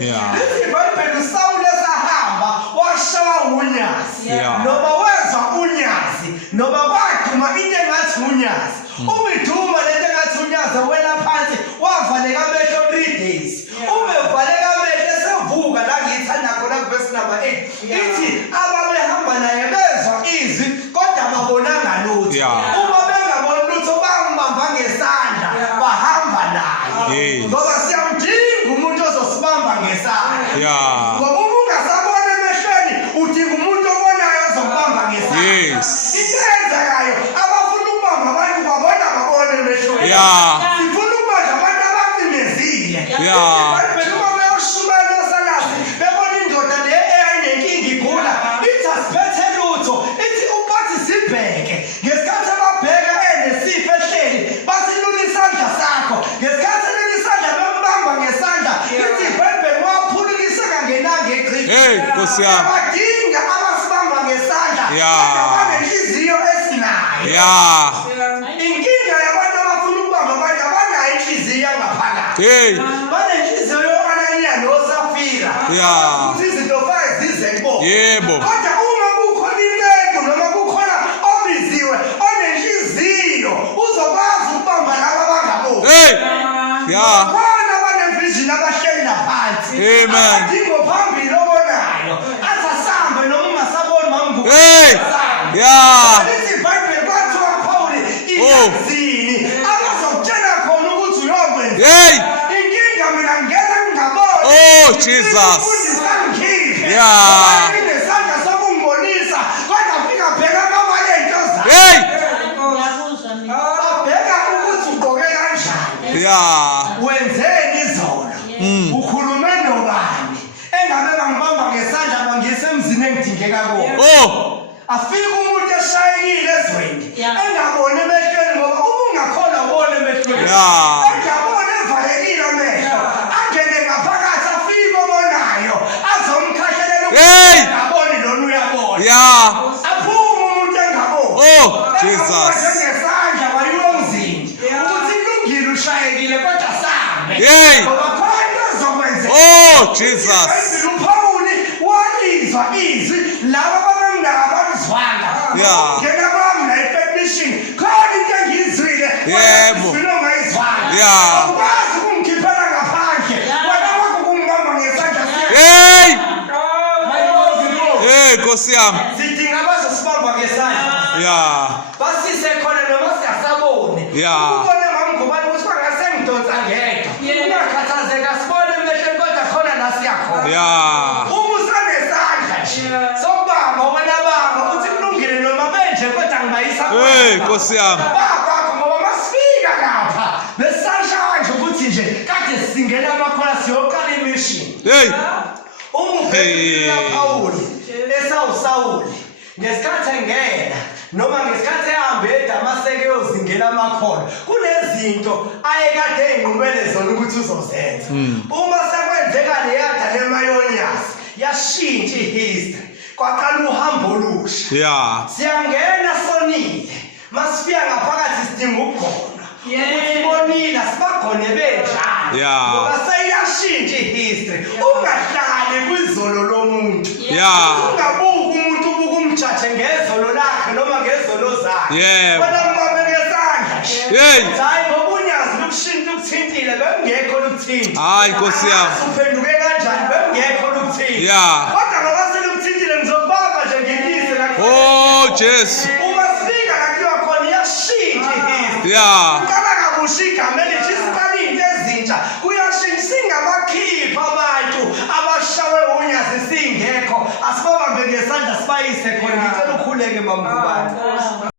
Lithi iBhayibheli uSawule esahamba washawa unyazi. Noma wezwa unyazi, noma kwaduma into engathi unyazi. Umiduma lento engathi unyazi wena phansi wavaleka amehlo 3 days. Umevaleka amehlo esevuka la ngithanda khona kuverse number 8. Ithi ababehamba naye bezwa izwi kodwa babonanga lutho. Uma bengaboni lutho bambamba ngesandla bahamba naye. Ngoba siyamdinga umuntu ozosibamba ngesandla. Ngoba uma ungasabona emehlweni udinga umuntu obonayo ozokubamba ngesandla. Isenzekayo abafuna ukubamba abantu babona babone emehlweni. Sifuna ukubamba abantu abaqimezile. iBhayibheli uma beyoshumela osalasi bebona indoda le eyayinenkinga igula ithi asiphethe lutho ithi ubathi sibheke ngesikhathi ababheka enesifo ehleli basilula isandla sakho ngesikhathi silula isandla bembamba ngesandla ithi iBhayibheli waphulukiseka ngenanga egcini abadinga abasibamba ngesandla abanenhliziyo esinayo. Inkinga yabantu abafuna ukubamba abantu abanayo inhliziyo yangaphakathi. Banenhliziyo yoAnaniya noSafira. Ukuthi izinto faye zize kubo. Kodwa uma kukhona inqegu noma kukhona obiziwe onenhliziyo uzokwazi ukubamba laba abangaboni. Khona abanevision abahleli naphansi. Adingo phambili obonayo. Asasambe noma ungasaboni mamngu. Lithi iBhayibheli kwathiwa Paul izini abazokutshela khona ukuthi uyokwenza. Inkinga mina ngena ngingaboni. Jesus. Nesandla sokungibonisa kodwa fika bheka amabala ey'nto zakhe. Abheka ukuthi ugqoke kanjani. Wenzeni izolo. Ukhulume nobani. Engabe bangibamba ngesandla bangise emzini engidingeka kuwo. Afike umuntu eshayekile ezweni engaboni emehlweni ngoba uma ungakhona ubone emehlweni. Engaboni evalekile amehlo angene ngaphakathi afike obonayo azomkhahlelela ukuthi engaboni lona uyabona. Aphume umuntu engaboni. Jesus. Ngesandla wayomzini ukuthi kulungile ushayekile kodwa sambe. Ngoba khona ozokwenzeka. Jesus. uPawuli walizwa izwi laba abangabalizwanga. Ngena kwami la efectation khona into engiyizwile. Ukwazi ukungikhiphela ngaphandle. Wena wakho kungibamba ngesandla Nkosi yami. Sidinga abazosibamba ngesandla. Basise khona noma singasaboni. Ubone mamngubani ukuthi bangasengidonsa ngedwa. Ungakhathazeka sibone emehlweni kodwa khona la siyakhona. Uma usanesandla nje sokubamba wena bamba uthi kulungile noma benje kodwa ngibayisa Nkosi yami. Bakho ngoba masifika lapha besisasha kanje ukuthi nje kade singena amakhona siyoqala imission. Uma ubhekile Pawuli esawuSawuli ngesikhathi engena noma ngesikhathi ehamba eDamaseko yozingela amakhono kunezinto ayekade eyinqumele zona ukuthi uzozenza. Uma sekwenzeka le yada lemayonyasi yashintsha ihistory kwaqala uhambo olusha. Siyangena sonile masifika ngaphakathi sidinga ukugona ukuthi bonile sibakhona benjani ngoba seyashintsha ihistory. Ungahlali kwizolo lomuntu. Ungabuki umuntu ubuka umjaje ngezolo lakhe noma ngezolo zakhe. Wena mbambe ngesandla. Hayi ngoba unyazi lukushintsha ukuthintile bengekho lukuthinta. Nkosi yami. Uphenduke kanjani bengekho lukuthinta. Kodwa ngoba selukuthintile ngizokubamba nje ngikise la. Jesu. Uma sifika la kuyiwa khona iyashintsha ihistory. Ngala kabusha igama elithi isiqala into ezintsha kuyashintsha singabakhipha abantu abashawe unyazi singekho asibabambe ngesandla sibayise khona ngicela ukhuleke mamngubani.